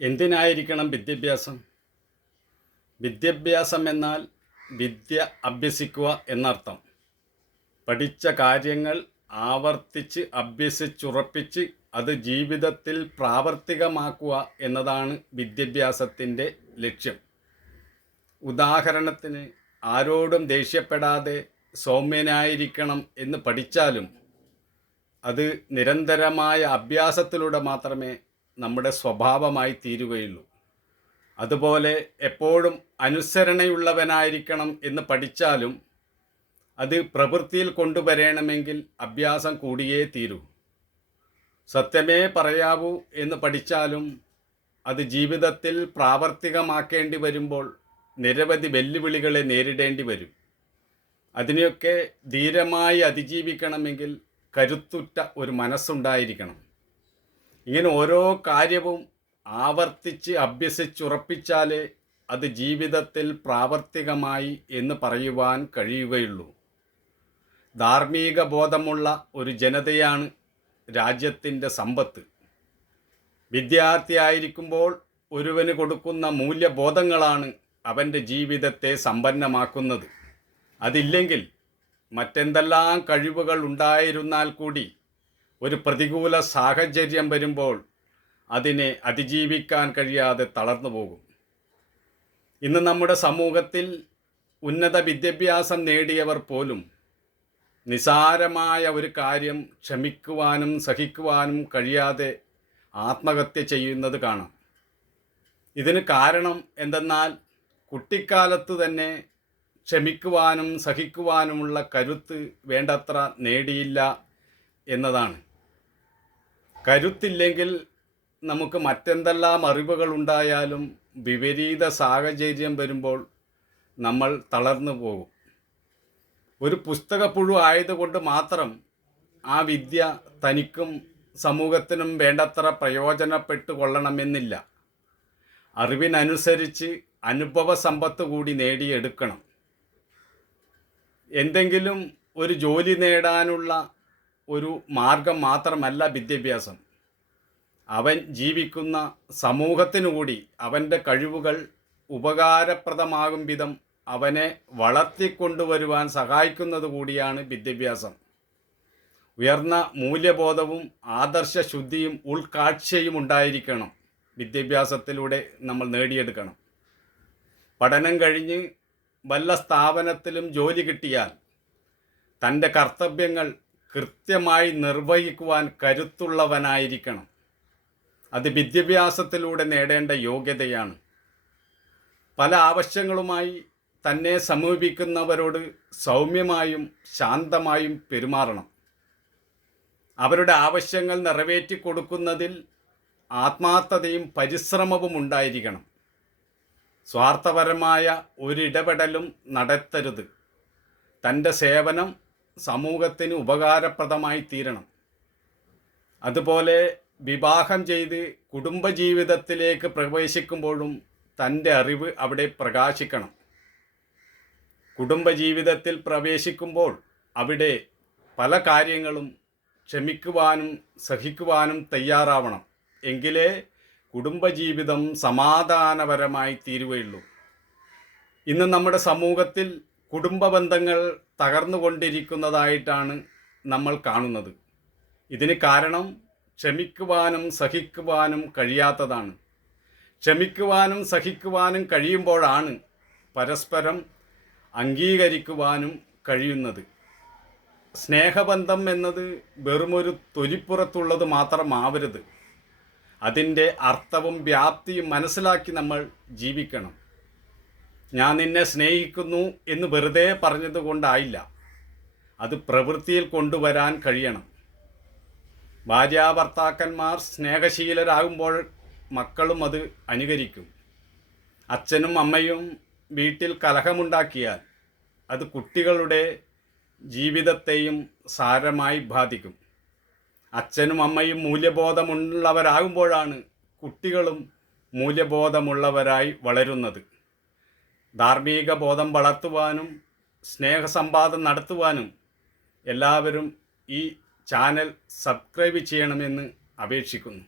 എന്തിനായിരിക്കണം വിദ്യാഭ്യാസം? വിദ്യാഭ്യാസം എന്നാൽ വിദ്യ അഭ്യസിക്കുക എന്നർത്ഥം. പഠിച്ച കാര്യങ്ങൾ ആവർത്തിച്ച് അഭ്യസിച്ചുറപ്പിച്ച് അത് ജീവിതത്തിൽ പ്രാവർത്തികമാക്കുക എന്നതാണ് വിദ്യാഭ്യാസത്തിന്റെ ലക്ഷ്യം. ഉദാഹരണത്തിന് ആരോടും ദേഷ്യപ്പെടാതെ സൗമ്യനായിരിക്കണം എന്ന് പഠിച്ചാലും അത് നിരന്തരമായ അഭ്യാസത്തിലൂടെ മാത്രമേ നമ്മുടെ സ്വഭാവമായി തീരുകയുള്ളൂ. അതുപോലെ എപ്പോഴും അനുസരണയുള്ളവനായിരിക്കണം എന്ന് പഠിച്ചാലും അത് പ്രവൃത്തിയിൽ കൊണ്ടുവരണമെങ്കിൽ അഭ്യാസം കൂടിയേ തീരൂ. സത്യമേ പറയാവൂ എന്ന് പഠിച്ചാലും അത് ജീവിതത്തിൽ പ്രാവർത്തികമാക്കേണ്ടി വരുമ്പോൾ നിരവധി വെല്ലുവിളികളെ നേരിടേണ്ടി വരും. അതിനെയൊക്കെ ധീരമായി അതിജീവിക്കണമെങ്കിൽ കരുത്തുറ്റ ഒരു മനസ്സുണ്ടായിരിക്കണം. ഇങ്ങനെ ഓരോ കാര്യവും ആവർത്തിച്ച് അഭ്യസിച്ചുറപ്പിച്ചാലേ അത് ജീവിതത്തിൽ പ്രാവർത്തികമായി എന്ന് പറയുവാൻ കഴിയുകയുള്ളൂ. ധാർമ്മിക ബോധമുള്ള ഒരു ജനതയാണ് രാജ്യത്തിന്റെ സമ്പത്ത്. വിദ്യാർത്ഥിയായിരിക്കുമ്പോൾ ഒരുവന് കൊടുക്കുന്ന മൂല്യബോധങ്ങളാണ് അവന്റെ ജീവിതത്തെ സമ്പന്നമാക്കുന്നത്. അതില്ലെങ്കിൽ മറ്റെന്തെല്ലാം കഴിവുകൾ ഉണ്ടായിരുന്നാൽ കൂടി ഒരു പ്രതികൂല സാഹചര്യം വരുമ്പോൾ അതിനെ അതിജീവിക്കാൻ കഴിയാതെ തളർന്നു പോകും. ഇന്ന് നമ്മുടെ സമൂഹത്തിൽ ഉന്നത വിദ്യാഭ്യാസം നേടിയവർ പോലും നിസാരമായ ഒരു കാര്യം ക്ഷമിക്കുവാനും സഹിക്കുവാനും കഴിയാതെ ആത്മഹത്യ ചെയ്യുന്നത് കാണാം. ഇതിന് കാരണം എന്തെന്നാൽ കുട്ടിക്കാലത്ത് തന്നെ ക്ഷമിക്കുവാനും സഹിക്കുവാനുമുള്ള കരുത്ത് വേണ്ടത്ര നേടിയില്ല എന്നതാണ്. കരുത്തില്ലെങ്കിൽ നമുക്ക് മറ്റെന്തെല്ലാം അറിവുകൾ ഉണ്ടായാലും വിപരീത സാഹചര്യം വരുമ്പോൾ നമ്മൾ തളർന്നു പോകും. ഒരു പുസ്തകപ്പുഴു ആയതുകൊണ്ട് മാത്രം ആ വിദ്യ തനിക്കും സമൂഹത്തിനും വേണ്ടത്ര പ്രയോജനപ്പെട്ടു കൊള്ളണമെന്നില്ല. അറിവിനനുസരിച്ച് അനുഭവ സമ്പത്ത് കൂടി നേടിയെടുക്കണം. എന്തെങ്കിലും ഒരു ജോലി നേടാനുള്ള ഒരു മാർഗം മാത്രമല്ല വിദ്യാഭ്യാസം. അവൻ ജീവിക്കുന്ന സമൂഹത്തിനു കൂടി അവന്റെ കഴിവുകൾ ഉപകാരപ്രദമാകും വിധം അവനെ വളർത്തിക്കൊണ്ടുവരുവാൻ സഹായിക്കുന്നത് കൂടിയാണ് വിദ്യാഭ്യാസം. ഉയർന്ന മൂല്യബോധവും ആദർശ ശുദ്ധിയും ഉൾക്കാഴ്ചയും ഉണ്ടായിരിക്കണം. വിദ്യാഭ്യാസത്തിലൂടെ നമ്മൾ നേടിയെടുക്കണം. പഠനം കഴിഞ്ഞ് വല്ല സ്ഥാപനത്തിലും ജോലി കിട്ടിയാൽ തന്റെ കർത്തവ്യങ്ങൾ കൃത്യമായി നിർവഹിക്കുവാൻ കരുത്തുള്ളവനായിരിക്കണം. അത് വിദ്യാഭ്യാസത്തിലൂടെ നേടേണ്ട യോഗ്യതയാണ്. പല ആവശ്യങ്ങളുമായി തന്നെ സമീപിക്കുന്നവരോട് സൗമ്യമായും ശാന്തമായും പെരുമാറണം. അവരുടെ ആവശ്യങ്ങൾ നിറവേറ്റി കൊടുക്കുന്നതിൽ ആത്മാർത്ഥതയും പരിശ്രമവും ഉണ്ടായിരിക്കണം. സ്വാർത്ഥപരമായ ഒരിടപെടലും നടത്തരുത്. തന്റെ സേവനം സമൂഹത്തിന് ഉപകാരപ്രദമായി തീരണം. അതുപോലെ വിവാഹം ചെയ്ത് കുടുംബജീവിതത്തിലേക്ക് പ്രവേശിക്കുമ്പോഴും തന്റെ അറിവ് അവിടെ പ്രകാശിക്കണം. കുടുംബജീവിതത്തിൽ പ്രവേശിക്കുമ്പോൾ അവിടെ പല കാര്യങ്ങളും ക്ഷമിക്കുവാനും സഹിക്കുവാനും തയ്യാറാവണം. എങ്കിലേ കുടുംബജീവിതം സമാധാനപരമായി തീരുകയുള്ളൂ. ഇന്ന് നമ്മുടെ സമൂഹത്തിൽ കുടുംബ ബന്ധങ്ങൾ തകർന്നുകൊണ്ടിരിക്കുന്നതായിട്ടാണ് നമ്മൾ കാണുന്നത്. ഇതിന് കാരണം ക്ഷമിക്കുവാനും സഹിക്കുവാനും കഴിയാത്തതാണ്. ക്ഷമിക്കുവാനും സഹിക്കുവാനും കഴിയുമ്പോഴാണ് പരസ്പരം അംഗീകരിക്കുവാനും കഴിയുന്നത്. സ്നേഹബന്ധം എന്നത് വെറുമൊരു തൊലിപ്പുറത്തുള്ളത് മാത്രമാവരുത്. അതിന്റെ അർത്ഥവും വ്യാപ്തിയും മനസ്സിലാക്കി നമ്മൾ ജീവിക്കണം. ഞാൻ നിന്നെ സ്നേഹിക്കുന്നു എന്ന് വെറുതെ പറഞ്ഞതുകൊണ്ടായില്ല. അത് പ്രവൃത്തിയിൽ കൊണ്ടുവരാൻ കഴിയണം. ഭാര്യാഭർത്താക്കന്മാർ സ്നേഹശീലരാകുമ്പോൾ മക്കളും അത് അനുകരിക്കും. അച്ഛനും അമ്മയും വീട്ടിൽ കലഹമുണ്ടാക്കിയാൽ അത് കുട്ടികളുടെ ജീവിതത്തെയും സാരമായി ബാധിക്കും. അച്ഛനും അമ്മയും മൂല്യബോധമുള്ളവരാകുമ്പോഴാണ് കുട്ടികളും മൂല്യബോധമുള്ളവരായി വളരുന്നത്. ധാർമ്മിക ബോധം വളർത്തുവാനും സ്നേഹസമ്പാദം നടത്തുവാനും എല്ലാവരും ഈ ചാനൽ സബ്സ്ക്രൈബ് ചെയ്യണമെന്ന് അപേക്ഷിക്കുന്നു.